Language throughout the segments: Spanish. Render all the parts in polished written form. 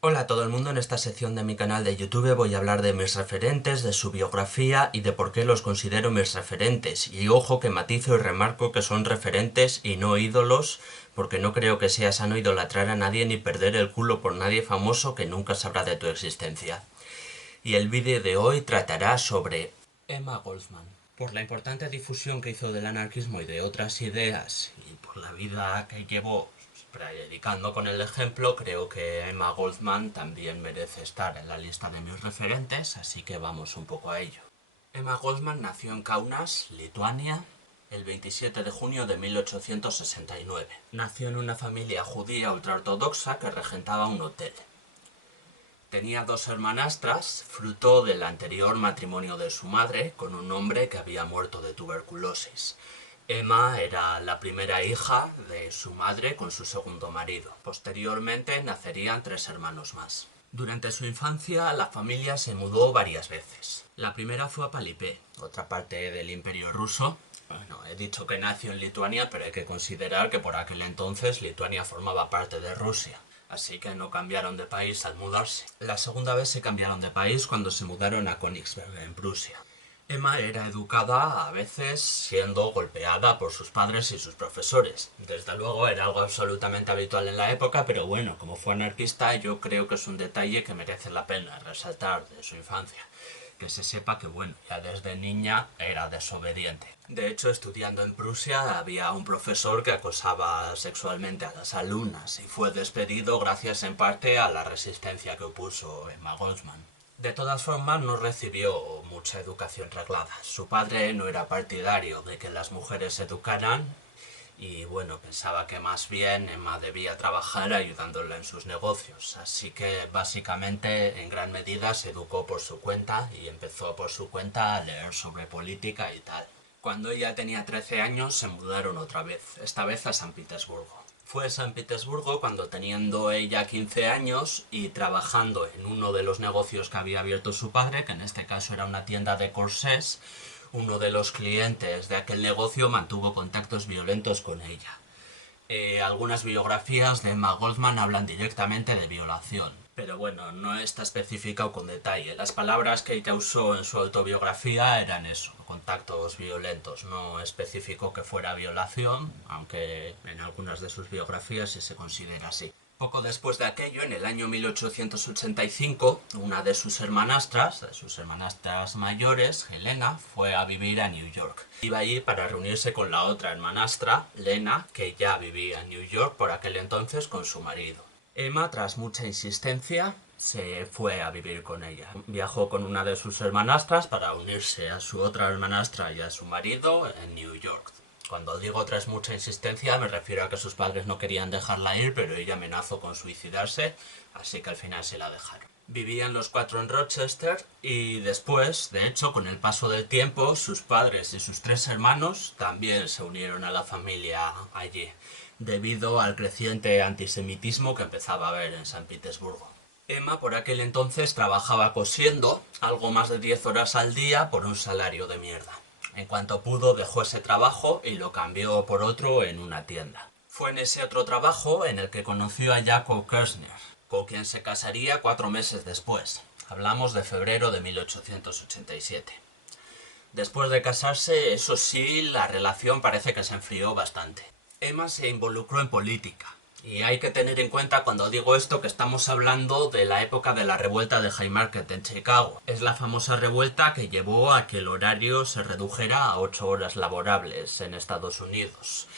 Hola a todo el mundo, en esta sección de mi canal de YouTube voy a hablar de mis referentes, de su biografía y de por qué los considero mis referentes. Y ojo que matizo y remarco que son referentes y no ídolos, porque no creo que sea sano idolatrar a nadie ni perder el culo por nadie famoso que nunca sabrá de tu existencia. Y el vídeo de hoy tratará sobre Emma Goldman. Por la importante difusión que hizo del anarquismo y de otras ideas, y por la vida que llevó predicando con el ejemplo, creo que Emma Goldman también merece estar en la lista de mis referentes, así que vamos un poco a ello. Emma Goldman nació en Kaunas, Lituania, el 27 de junio de 1869. Nació en una familia judía ultraortodoxa que regentaba un hotel. Tenía dos hermanastras, fruto del anterior matrimonio de su madre, con un hombre que había muerto de tuberculosis. Emma era la primera hija de su madre con su segundo marido. Posteriormente nacerían tres hermanos más. Durante su infancia la familia se mudó varias veces. La primera fue a Palipé, otra parte del Imperio ruso. Bueno, he dicho que nació en Lituania, pero hay que considerar que por aquel entonces Lituania formaba parte de Rusia. Así que no cambiaron de país al mudarse. La segunda vez se cambiaron de país cuando se mudaron a Königsberg, en Prusia. Emma era educada a veces siendo golpeada por sus padres y sus profesores. Desde luego era algo absolutamente habitual en la época, pero bueno, como fue anarquista yo creo que es un detalle que merece la pena resaltar de su infancia. Que se sepa que bueno, ya desde niña era desobediente. De hecho, estudiando en Prusia había un profesor que acosaba sexualmente a las alumnas y fue despedido gracias en parte a la resistencia que opuso Emma Goldman. De todas formas, no recibió mucha educación reglada. Su padre no era partidario de que las mujeres se educaran y bueno, pensaba que más bien Emma debía trabajar ayudándola en sus negocios. Así que básicamente en gran medida se educó por su cuenta y empezó por su cuenta a leer sobre política y tal. Cuando ella tenía 13 años se mudaron otra vez, esta vez a San Petersburgo. Fue a San Petersburgo cuando teniendo ella 15 años y trabajando en uno de los negocios que había abierto su padre, que en este caso era una tienda de corsés, uno de los clientes de aquel negocio mantuvo contactos violentos con ella. Algunas biografías de Emma Goldman hablan directamente de violación, pero bueno, no está especificado con detalle. Las palabras que ella usó en su autobiografía eran eso, contactos violentos. No especificó que fuera violación, aunque en algunas de sus biografías sí se considera así. Poco después de aquello, en el año 1885, una de sus hermanastras mayores, Helena, fue a vivir a New York. Iba allí para reunirse con la otra hermanastra, Lena, que ya vivía en New York por aquel entonces con su marido. Emma, tras mucha insistencia, se fue a vivir con ella. Viajó con una de sus hermanastras para unirse a su otra hermanastra y a su marido en New York. Cuando digo tras mucha insistencia me refiero a que sus padres no querían dejarla ir, pero ella amenazó con suicidarse, así que al final se la dejaron. Vivían los cuatro en Rochester y después, de hecho, con el paso del tiempo, sus padres y sus tres hermanos también se unieron a la familia allí, debido al creciente antisemitismo que empezaba a haber en San Petersburgo. Emma por aquel entonces trabajaba cosiendo algo más de 10 horas al día por un salario de mierda. En cuanto pudo dejó ese trabajo y lo cambió por otro en una tienda. Fue en ese otro trabajo en el que conoció a Jakob Kirchner, con quien se casaría 4 meses después. Hablamos de febrero de 1887. Después de casarse, eso sí, la relación parece que se enfrió bastante. Emma se involucró en política. Y hay que tener en cuenta cuando digo esto que estamos hablando de la época de la revuelta de Haymarket en Chicago. Es la famosa revuelta que llevó a que el horario se redujera a 8 horas laborables en Estados Unidos.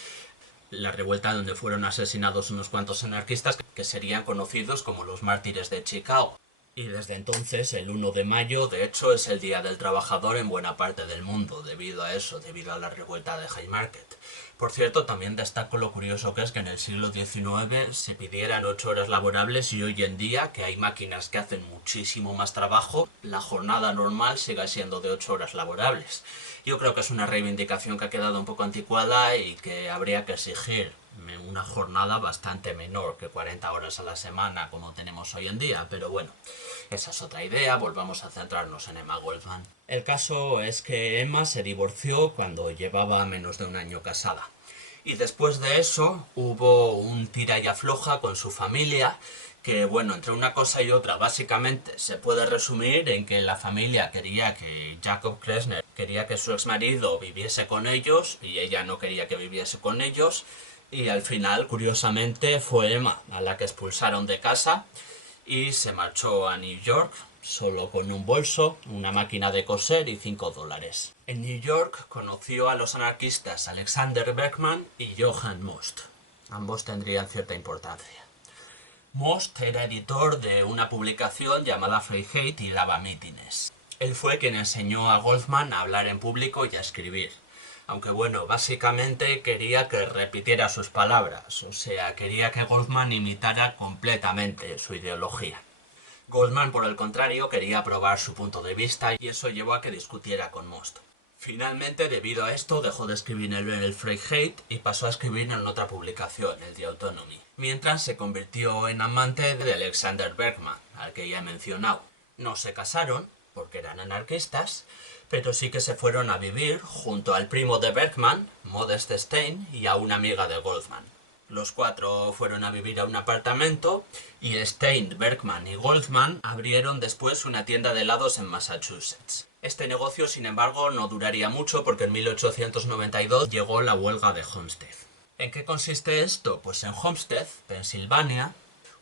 La revuelta donde fueron asesinados unos cuantos anarquistas que serían conocidos como los mártires de Chicago. Y desde entonces, el 1 de mayo, de hecho, es el Día del Trabajador en buena parte del mundo, debido a eso, debido a la revuelta de Haymarket. Por cierto, también destaco lo curioso que es que en el siglo XIX se pidieran 8 horas laborables y hoy en día, que hay máquinas que hacen muchísimo más trabajo, la jornada normal siga siendo de 8 horas laborables. Yo creo que es una reivindicación que ha quedado un poco anticuada y que habría que exigir una jornada bastante menor que 40 horas a la semana como tenemos hoy en día, pero bueno, esa es otra idea, volvamos a centrarnos en Emma Goldman. El caso es que Emma se divorció cuando llevaba menos de un año casada. Y después de eso hubo un tira y afloja con su familia que bueno, entre una cosa y otra básicamente se puede resumir en que la familia quería que Jacob Kressner quería que su exmarido viviese con ellos y ella no quería que viviese con ellos, y al final, curiosamente, fue Emma a la que expulsaron de casa y se marchó a New York solo con un bolso, una máquina de coser y $5. En New York conoció a los anarquistas Alexander Berkman y Johann Most. Ambos tendrían cierta importancia. Most era editor de una publicación llamada Freiheit y daba mítines. Él fue quien enseñó a Goldman a hablar en público y a escribir. Aunque bueno, básicamente quería que repitiera sus palabras, o sea, quería que Goldman imitara completamente su ideología. Goldman, por el contrario, quería probar su punto de vista y eso llevó a que discutiera con Most. Finalmente, debido a esto, dejó de escribir en el Freiheit y pasó a escribir en otra publicación, el The Autonomy, mientras se convirtió en amante de Alexander Berkman, al que ya he mencionado. No se casaron, porque eran anarquistas, pero sí que se fueron a vivir junto al primo de Berkman, Modest Stein, y a una amiga de Goldman. Los cuatro fueron a vivir a un apartamento y Stein, Berkman y Goldman abrieron después una tienda de helados en Massachusetts. Este negocio, sin embargo, no duraría mucho porque en 1892 llegó la huelga de Homestead. ¿En qué consiste esto? Pues en Homestead, Pensilvania,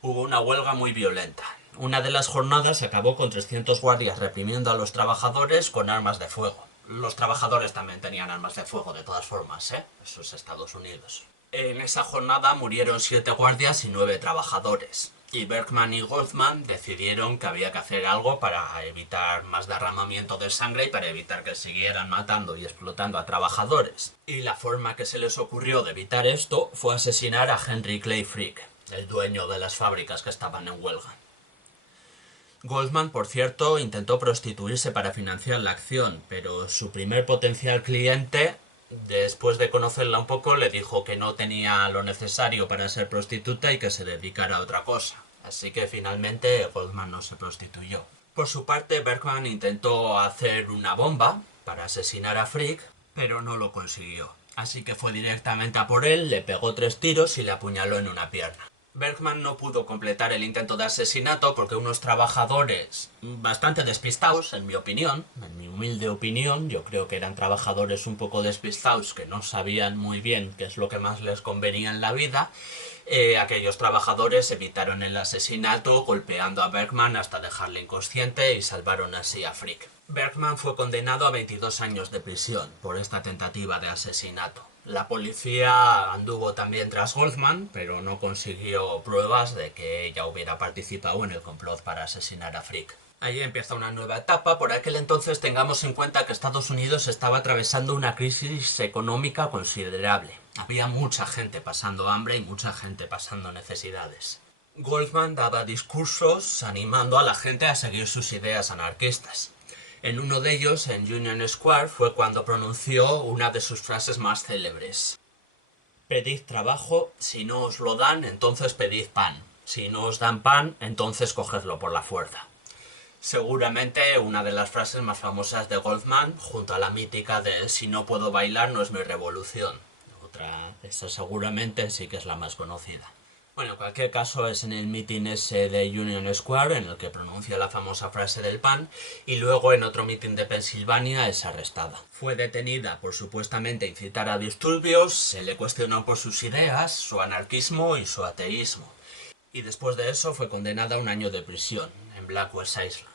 hubo una huelga muy violenta. Una de las jornadas acabó con 300 guardias reprimiendo a los trabajadores con armas de fuego. Los trabajadores también tenían armas de fuego de todas formas, ¿eh? Eso es Estados Unidos. En esa jornada murieron 7 guardias y 9 trabajadores. Y Berkman y Goldman decidieron que había que hacer algo para evitar más derramamiento de sangre y para evitar que siguieran matando y explotando a trabajadores. Y la forma que se les ocurrió de evitar esto fue asesinar a Henry Clay Frick, el dueño de las fábricas que estaban en huelga. Goldman, por cierto, intentó prostituirse para financiar la acción, pero su primer potencial cliente, después de conocerla un poco, le dijo que no tenía lo necesario para ser prostituta y que se dedicara a otra cosa. Así que finalmente Goldman no se prostituyó. Por su parte, Berkman intentó hacer una bomba para asesinar a Frick, pero no lo consiguió. Así que fue directamente a por él, le pegó 3 tiros y le apuñaló en una pierna. Berkman no pudo completar el intento de asesinato porque unos trabajadores bastante despistados, en mi opinión, en mi humilde opinión, yo creo que eran trabajadores un poco despistados que no sabían muy bien qué es lo que más les convenía en la vida, aquellos trabajadores evitaron el asesinato golpeando a Berkman hasta dejarle inconsciente y salvaron así a Frick. Berkman fue condenado a 22 años de prisión por esta tentativa de asesinato. La policía anduvo también tras Goldman, pero no consiguió pruebas de que ella hubiera participado en el complot para asesinar a Frick. Ahí empieza una nueva etapa. Por aquel entonces tengamos en cuenta que Estados Unidos estaba atravesando una crisis económica considerable. Había mucha gente pasando hambre y mucha gente pasando necesidades. Goldman daba discursos animando a la gente a seguir sus ideas anarquistas. En uno de ellos, en Union Square, fue cuando pronunció una de sus frases más célebres. Pedid trabajo, si no os lo dan, entonces pedid pan. Si no os dan pan, entonces cogedlo por la fuerza. Seguramente una de las frases más famosas de Goldman, junto a la mítica de si no puedo bailar no es mi revolución. Esta seguramente sí que es la más conocida. Bueno, en cualquier caso es en el mitin ese de Union Square en el que pronuncia la famosa frase del pan y luego en otro mitin de Pensilvania es arrestada. Fue detenida por supuestamente incitar a disturbios, se le cuestionó por sus ideas, su anarquismo y su ateísmo. Y después de eso fue condenada a 1 año de prisión en Blackwell's Island.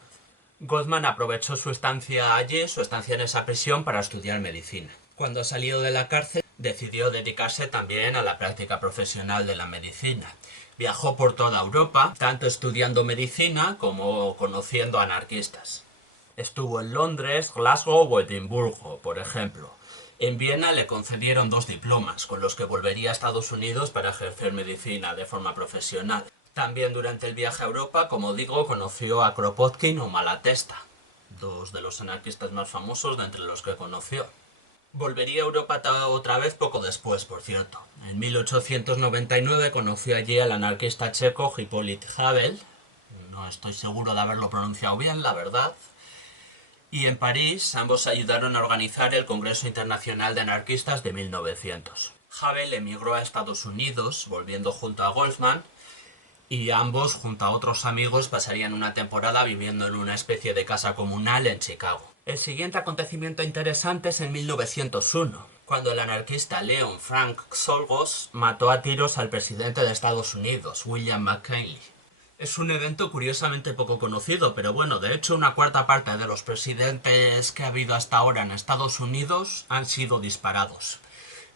Goldman aprovechó su estancia allí, su estancia en esa prisión, para estudiar medicina. Cuando salió de la cárcel, decidió dedicarse también a la práctica profesional de la medicina. Viajó por toda Europa, tanto estudiando medicina como conociendo anarquistas. Estuvo en Londres, Glasgow o Edimburgo, por ejemplo. En Viena le concedieron 2 diplomas, con los que volvería a Estados Unidos para ejercer medicina de forma profesional. También durante el viaje a Europa, como digo, conoció a Kropotkin o Malatesta, 2 de los anarquistas más famosos de entre los que conoció. Volvería a Europa otra vez poco después, por cierto. En 1899 conoció allí al anarquista checo Hippolyt Havel. No estoy seguro de haberlo pronunciado bien, la verdad. Y en París ambos ayudaron a organizar el Congreso Internacional de Anarquistas de 1900. Havel emigró a Estados Unidos, volviendo junto a Goldman, y ambos, junto a otros amigos, pasarían una temporada viviendo en una especie de casa comunal en Chicago. El siguiente acontecimiento interesante es en 1901, cuando el anarquista Leon Frank Czolgosz mató a tiros al presidente de Estados Unidos, William McKinley. Es un evento curiosamente poco conocido, pero bueno, de hecho una cuarta parte de los presidentes que ha habido hasta ahora en Estados Unidos han sido disparados.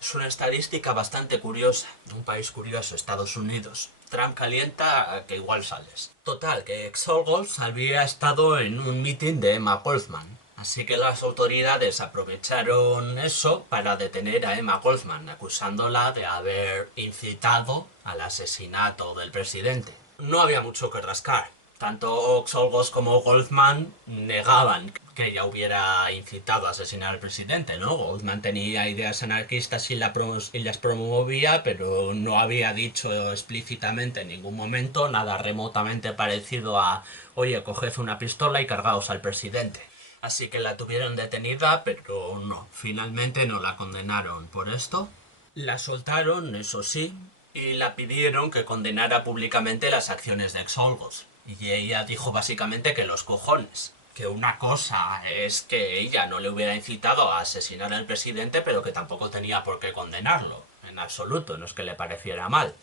Es una estadística bastante curiosa. Un país curioso, Estados Unidos. Trump calienta que igual sales. Total, que Czolgosz había estado en un meeting de Emma Goldman. Así que las autoridades aprovecharon eso para detener a Emma Goldman, acusándola de haber incitado al asesinato del presidente. No había mucho que rascar. Tanto Czolgosz como Goldman negaban que ella hubiera incitado a asesinar al presidente, ¿no? Goldman tenía ideas anarquistas y las promovía, pero no había dicho explícitamente en ningún momento nada remotamente parecido a «Oye, coged una pistola y cargaos al presidente». Así que la tuvieron detenida, pero no, finalmente no la condenaron por esto. La soltaron, eso sí, y la pidieron que condenara públicamente las acciones de Czolgosz. Y ella dijo básicamente que los cojones. Que una cosa es que ella no le hubiera incitado a asesinar al presidente, pero que tampoco tenía por qué condenarlo. En absoluto, no es que le pareciera mal.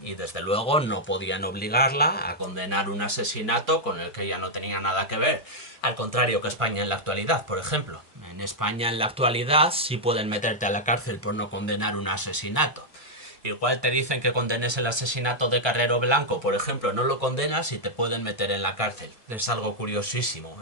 Y desde luego no podían obligarla a condenar un asesinato con el que ella no tenía nada que ver. Al contrario que España en la actualidad, por ejemplo. En España en la actualidad sí pueden meterte a la cárcel por no condenar un asesinato. Igual te dicen que condenes el asesinato de Carrero Blanco, por ejemplo, no lo condenas y te pueden meter en la cárcel. Es algo curiosísimo.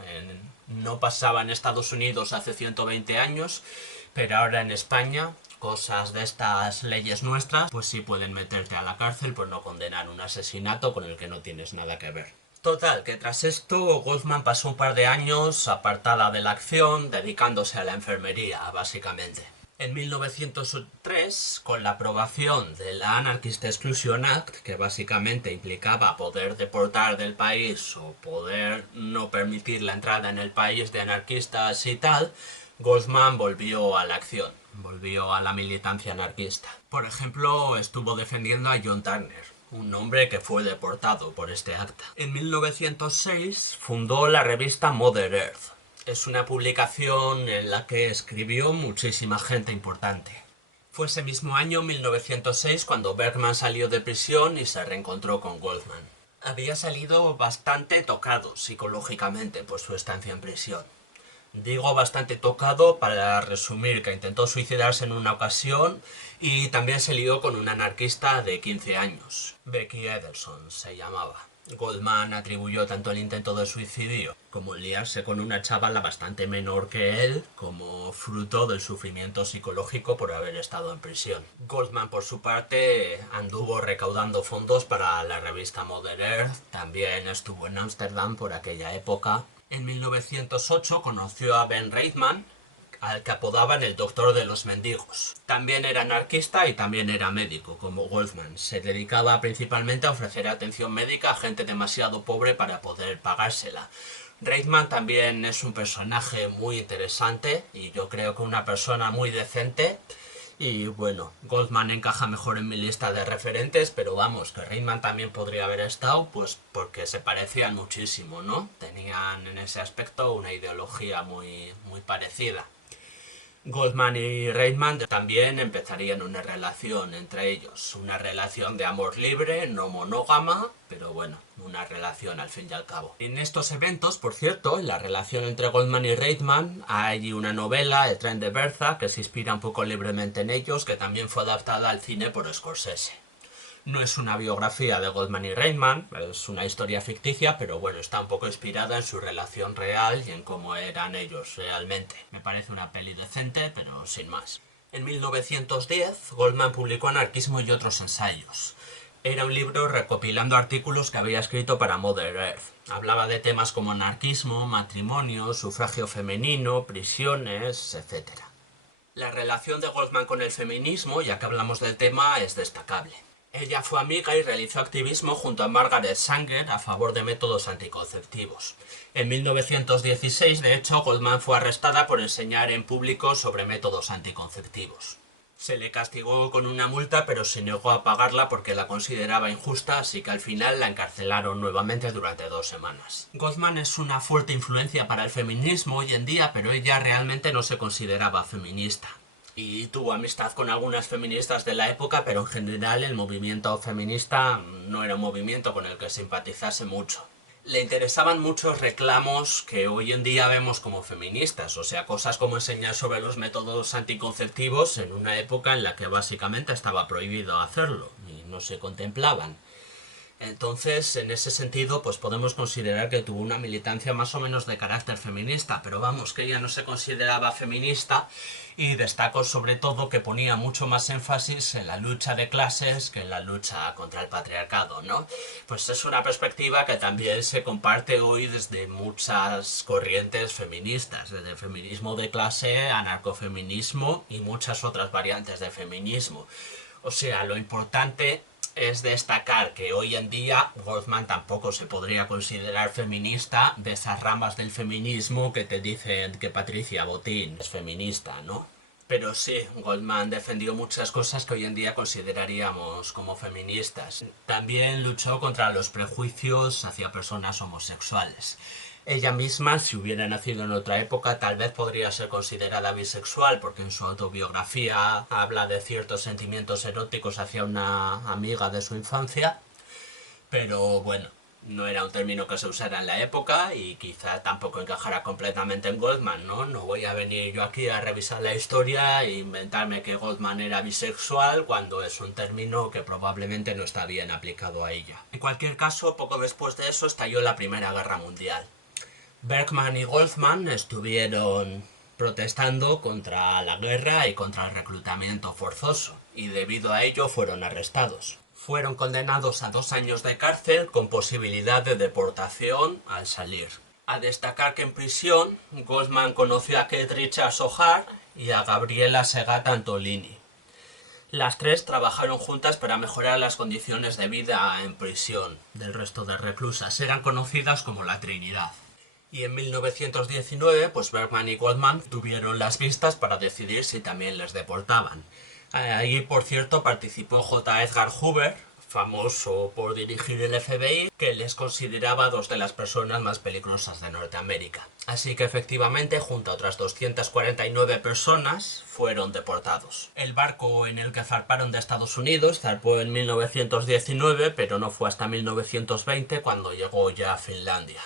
No pasaba en Estados Unidos hace 120 años, pero ahora en España, cosas de estas leyes nuestras, pues sí pueden meterte a la cárcel por no condenar un asesinato con el que no tienes nada que ver. Total, que tras esto Goldman pasó un par de años apartada de la acción, dedicándose a la enfermería, básicamente. En 1903, con la aprobación de la Anarchist Exclusion Act, que básicamente implicaba poder deportar del país o poder no permitir la entrada en el país de anarquistas y tal, Goldman volvió a la acción, volvió a la militancia anarquista. Por ejemplo, estuvo defendiendo a John Turner, un hombre que fue deportado por este acta. En 1906 fundó la revista Mother Earth. Es una publicación en la que escribió muchísima gente importante. Fue ese mismo año, 1906, cuando Bergman salió de prisión y se reencontró con Goldman. Había salido bastante tocado psicológicamente por su estancia en prisión. Digo bastante tocado para resumir que intentó suicidarse en una ocasión y también se lió con una anarquista de 15 años. Becky Ederson se llamaba. Goldman atribuyó tanto el intento de suicidio como el liarse con una chavala bastante menor que él como fruto del sufrimiento psicológico por haber estado en prisión. Goldman, por su parte, anduvo recaudando fondos para la revista Mother Earth, también estuvo en Ámsterdam por aquella época. En 1908 conoció a Ben Reitman, al que apodaban el doctor de los mendigos. También era anarquista y también era médico, como Goldman. Se dedicaba principalmente a ofrecer atención médica a gente demasiado pobre para poder pagársela. Reitman también es un personaje muy interesante y yo creo que una persona muy decente. Y bueno, Goldman encaja mejor en mi lista de referentes, pero vamos, que Reitman también podría haber estado, pues porque se parecían muchísimo, ¿no? Tenían en ese aspecto una ideología muy parecida. Goldman y Reitman también empezarían una relación entre ellos, una relación de amor libre, no monógama, pero bueno, una relación al fin y al cabo. En estos eventos, por cierto, en la relación entre Goldman y Reitman, hay una novela, El tren de Berza, que se inspira un poco libremente en ellos, que también fue adaptada al cine por Scorsese. No es una biografía de Goldman y Reitman, es una historia ficticia, pero bueno, está un poco inspirada en su relación real y en cómo eran ellos realmente. Me parece una peli decente, pero sin más. En 1910, Goldman publicó Anarquismo y otros ensayos. Era un libro recopilando artículos que había escrito para Mother Earth. Hablaba de temas como anarquismo, matrimonio, sufragio femenino, prisiones, etc. La relación de Goldman con el feminismo, ya que hablamos del tema, es destacable. Ella fue amiga y realizó activismo junto a Margaret Sanger a favor de métodos anticonceptivos. En 1916, de hecho, Goldman fue arrestada por enseñar en público sobre métodos anticonceptivos. Se le castigó con una multa, pero se negó a pagarla porque la consideraba injusta, así que al final la encarcelaron nuevamente durante 2 semanas. Goldman es una fuerte influencia para el feminismo hoy en día, pero ella realmente no se consideraba feminista. Y tuvo amistad con algunas feministas de la época, pero en general el movimiento feminista no era un movimiento con el que simpatizase mucho. Le interesaban muchos reclamos que hoy en día vemos como feministas, o sea, cosas como enseñar sobre los métodos anticonceptivos en una época en la que básicamente estaba prohibido hacerlo y no se contemplaban. Entonces, en ese sentido, pues podemos considerar que tuvo una militancia más o menos de carácter feminista, pero vamos, que ella no se consideraba feminista y destacó sobre todo que ponía mucho más énfasis en la lucha de clases que en la lucha contra el patriarcado, ¿no? Pues es una perspectiva que también se comparte hoy desde muchas corrientes feministas, desde el feminismo de clase, anarcofeminismo y muchas otras variantes de feminismo. O sea, lo importante es destacar que hoy en día Goldman tampoco se podría considerar feminista, de esas ramas del feminismo que te dicen que Patricia Botín es feminista, ¿no? Pero sí, Goldman defendió muchas cosas que hoy en día consideraríamos como feministas. También luchó contra los prejuicios hacia personas homosexuales. Ella misma, si hubiera nacido en otra época, tal vez podría ser considerada bisexual, porque en su autobiografía habla de ciertos sentimientos eróticos hacia una amiga de su infancia, pero bueno, no era un término que se usara en la época y quizá tampoco encajara completamente en Goldman, ¿no? No voy a venir yo aquí a revisar la historia e inventarme que Goldman era bisexual cuando es un término que probablemente no está bien aplicado a ella. En cualquier caso, poco después de eso estalló la Primera Guerra Mundial. Bergman y Goldman estuvieron protestando contra la guerra y contra el reclutamiento forzoso, y debido a ello fueron arrestados. Fueron condenados a 2 años de cárcel con posibilidad de deportación al salir. A destacar que en prisión, Goldman conoció a Keith Richards O'Hare y a Gabriela Segata Antolini. Las tres trabajaron juntas para mejorar las condiciones de vida en prisión del resto de reclusas. Eran conocidas como la Trinidad. Y en 1919, pues Bergman y Goldman tuvieron las vistas para decidir si también les deportaban. Allí, por cierto, participó J. Edgar Hoover, famoso por dirigir el FBI, que les consideraba 2 de las personas más peligrosas de Norteamérica. Así que efectivamente, junto a otras 249 personas, fueron deportados. El barco en el que zarparon de Estados Unidos zarpó en 1919, pero no fue hasta 1920 cuando llegó ya a Finlandia.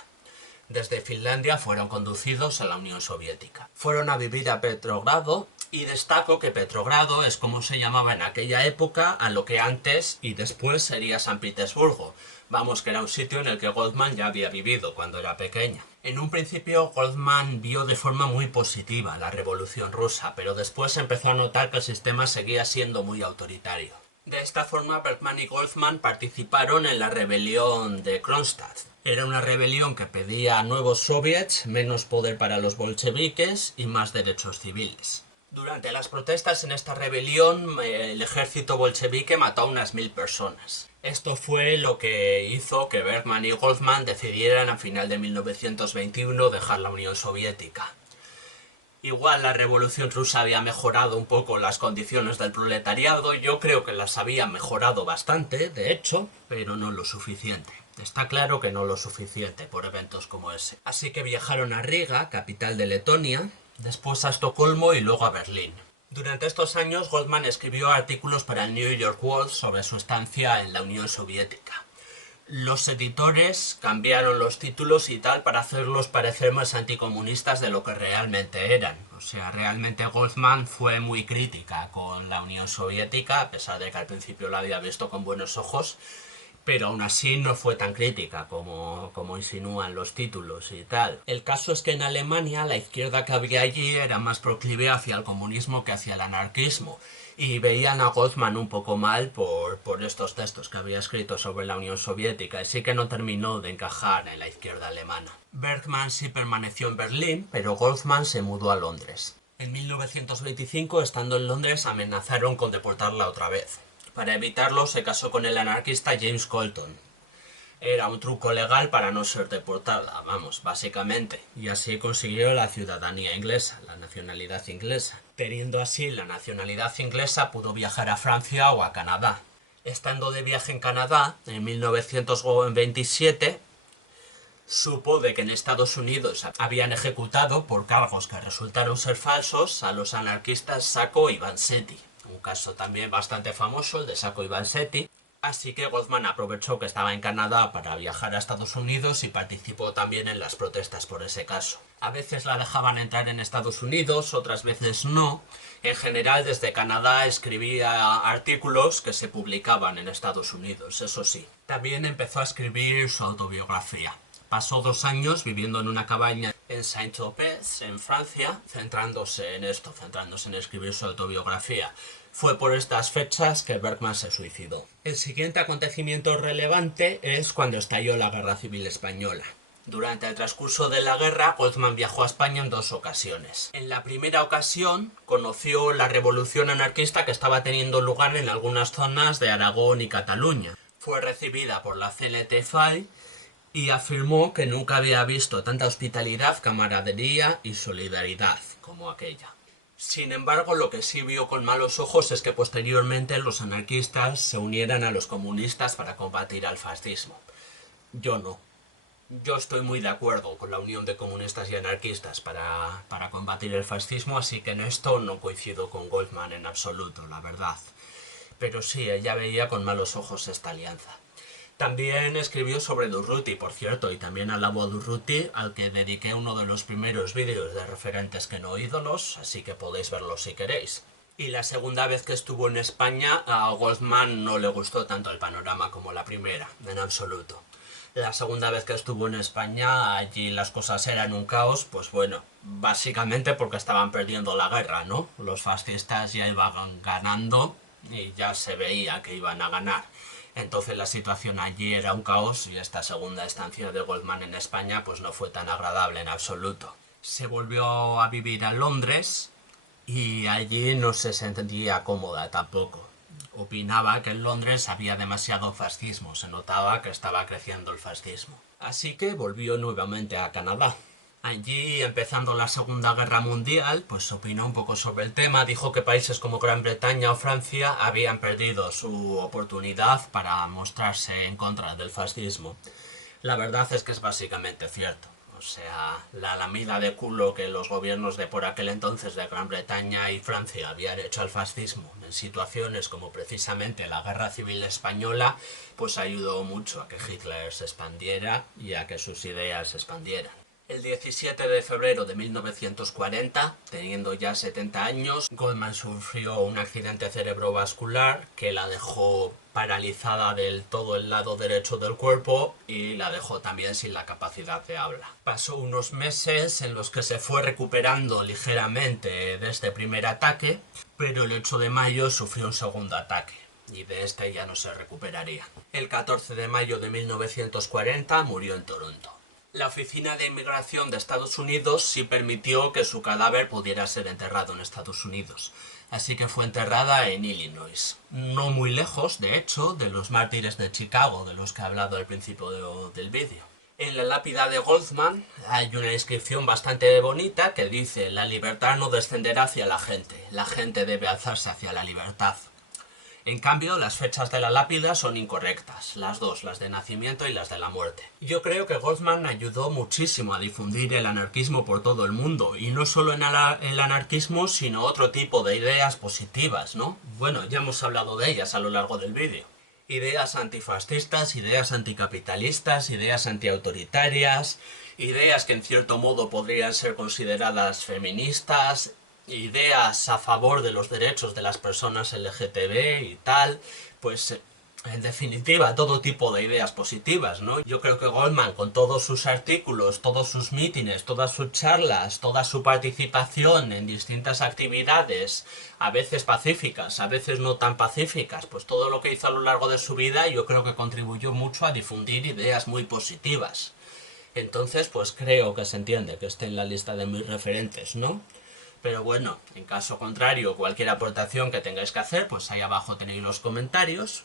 Desde Finlandia fueron conducidos a la Unión Soviética. Fueron a vivir a Petrogrado, y destaco que Petrogrado es como se llamaba en aquella época a lo que antes y después sería San Petersburgo. Vamos, que era un sitio en el que Goldman ya había vivido cuando era pequeña. En un principio Goldman vio de forma muy positiva la Revolución Rusa, pero después empezó a notar que el sistema seguía siendo muy autoritario. De esta forma, Bergman y Goldman participaron en la rebelión de Kronstadt. Era una rebelión que pedía nuevos soviets, menos poder para los bolcheviques y más derechos civiles. Durante las protestas en esta rebelión, el ejército bolchevique mató a unas 1000 personas. Esto fue lo que hizo que Bergman y Goldman decidieran a final de 1921 dejar la Unión Soviética. Igual la Revolución Rusa había mejorado un poco las condiciones del proletariado, yo creo que las había mejorado bastante, de hecho, pero no lo suficiente. Está claro que no lo suficiente por eventos como ese. Así que viajaron a Riga, capital de Letonia, después a Estocolmo y luego a Berlín. Durante estos años, Goldman escribió artículos para el New York World sobre su estancia en la Unión Soviética. Los editores cambiaron los títulos y tal para hacerlos parecer más anticomunistas de lo que realmente eran. O sea, realmente Goldman fue muy crítica con la Unión Soviética, a pesar de que al principio la había visto con buenos ojos, pero aún así no fue tan crítica como insinúan los títulos y tal. El caso es que en Alemania la izquierda que había allí era más proclive hacia el comunismo que hacia el anarquismo, y veían a Goldman un poco mal por estos textos que había escrito sobre la Unión Soviética, así que no terminó de encajar en la izquierda alemana. Bergman sí permaneció en Berlín, pero Goldman se mudó a Londres. En 1925, estando en Londres, amenazaron con deportarla otra vez. Para evitarlo, se casó con el anarquista James Colton. Era un truco legal para no ser deportada, vamos, básicamente. Y así consiguió la ciudadanía inglesa, la nacionalidad inglesa. Teniendo así la nacionalidad inglesa, pudo viajar a Francia o a Canadá. Estando de viaje en Canadá, en 1927, supo de que en Estados Unidos habían ejecutado, por cargos que resultaron ser falsos, a los anarquistas Sacco y Vanzetti. Un caso también bastante famoso, el de Sacco y Vanzetti. Así que Goldman aprovechó que estaba en Canadá para viajar a Estados Unidos y participó también en las protestas por ese caso. A veces la dejaban entrar en Estados Unidos, otras veces no. En general, desde Canadá escribía artículos que se publicaban en Estados Unidos, eso sí. También empezó a escribir su autobiografía. Pasó 2 años viviendo en una cabaña en Saint-Tropez, en Francia, centrándose en esto, centrándose en escribir su autobiografía. Fue por estas fechas que Bergman se suicidó. El siguiente acontecimiento relevante es cuando estalló la Guerra Civil Española. Durante el transcurso de la guerra, Goldman viajó a España en 2 ocasiones. En la primera ocasión, conoció la revolución anarquista que estaba teniendo lugar en algunas zonas de Aragón y Cataluña. Fue recibida por la CNT-FAI y afirmó que nunca había visto tanta hospitalidad, camaradería y solidaridad como aquella. Sin embargo, lo que sí vio con malos ojos es que posteriormente los anarquistas se unieran a los comunistas para combatir al fascismo. Yo no. Yo estoy muy de acuerdo con la unión de comunistas y anarquistas para combatir el fascismo, así que en esto no coincido con Goldman en absoluto, la verdad. Pero sí, ella veía con malos ojos esta alianza. También escribió sobre Durruti, por cierto, y también alabó a Durruti, al que dediqué uno de los primeros vídeos de referentes que no ídolos, así que podéis verlo si queréis. Y la segunda vez que estuvo en España, a Goldman no le gustó tanto el panorama como la primera, en absoluto. La segunda vez que estuvo en España, allí las cosas eran un caos, pues bueno, básicamente porque estaban perdiendo la guerra, ¿no? Los fascistas ya iban ganando y ya se veía que iban a ganar. Entonces la situación allí era un caos y esta segunda estancia de Goldman en España pues no fue tan agradable en absoluto. Se volvió a vivir a Londres y allí no se sentía cómoda tampoco. Opinaba que en Londres había demasiado fascismo, se notaba que estaba creciendo el fascismo. Así que volvió nuevamente a Canadá. Allí, empezando la Segunda Guerra Mundial, pues opinó un poco sobre el tema, dijo que países como Gran Bretaña o Francia habían perdido su oportunidad para mostrarse en contra del fascismo. La verdad es que es básicamente cierto. O sea, la lamida de culo que los gobiernos de por aquel entonces de Gran Bretaña y Francia habían hecho al fascismo en situaciones como precisamente la Guerra Civil Española, pues ayudó mucho a que Hitler se expandiera y a que sus ideas se expandieran. El 17 de febrero de 1940, teniendo ya 70 años, Goldman sufrió un accidente cerebrovascular que la dejó paralizada del todo el lado derecho del cuerpo y la dejó también sin la capacidad de habla. Pasó unos meses en los que se fue recuperando ligeramente de este primer ataque, pero el 8 de mayo sufrió un segundo ataque y de este ya no se recuperaría. El 14 de mayo de 1940 murió en Toronto. La Oficina de Inmigración de Estados Unidos sí permitió que su cadáver pudiera ser enterrado en Estados Unidos, así que fue enterrada en Illinois. No muy lejos, de hecho, de los mártires de Chicago, de los que he hablado al principio del vídeo. En la lápida de Goldman hay una inscripción bastante bonita que dice: la libertad no descenderá hacia la gente debe alzarse hacia la libertad. En cambio, las fechas de la lápida son incorrectas, las dos, las de nacimiento y las de la muerte. Yo creo que Goldman ayudó muchísimo a difundir el anarquismo por todo el mundo, y no solo en el anarquismo, sino otro tipo de ideas positivas, ¿no? Bueno, ya hemos hablado de ellas a lo largo del vídeo. Ideas antifascistas, ideas anticapitalistas, ideas antiautoritarias, ideas que en cierto modo podrían ser consideradas feministas, ideas a favor de los derechos de las personas LGTB y tal, pues en definitiva todo tipo de ideas positivas, ¿no? Yo creo que Goldman, con todos sus artículos, todos sus mítines, todas sus charlas, toda su participación en distintas actividades, a veces pacíficas, a veces no tan pacíficas, pues todo lo que hizo a lo largo de su vida yo creo que contribuyó mucho a difundir ideas muy positivas. Entonces, pues creo que se entiende que esté en la lista de mis referentes, ¿no? Pero bueno, en caso contrario, cualquier aportación que tengáis que hacer, pues ahí abajo tenéis los comentarios.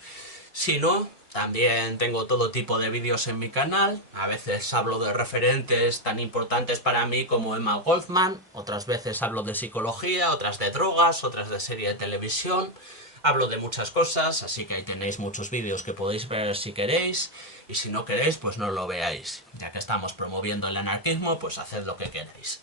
Si no, También tengo todo tipo de vídeos en mi canal. A veces hablo de referentes tan importantes para mí como Emma Goldman, otras veces hablo de psicología, otras de drogas, otras de serie de televisión. Hablo de muchas cosas, así que ahí tenéis muchos vídeos que podéis ver si queréis, y si no queréis, pues no lo veáis. Ya que estamos promoviendo el anarquismo, pues haced lo que queráis.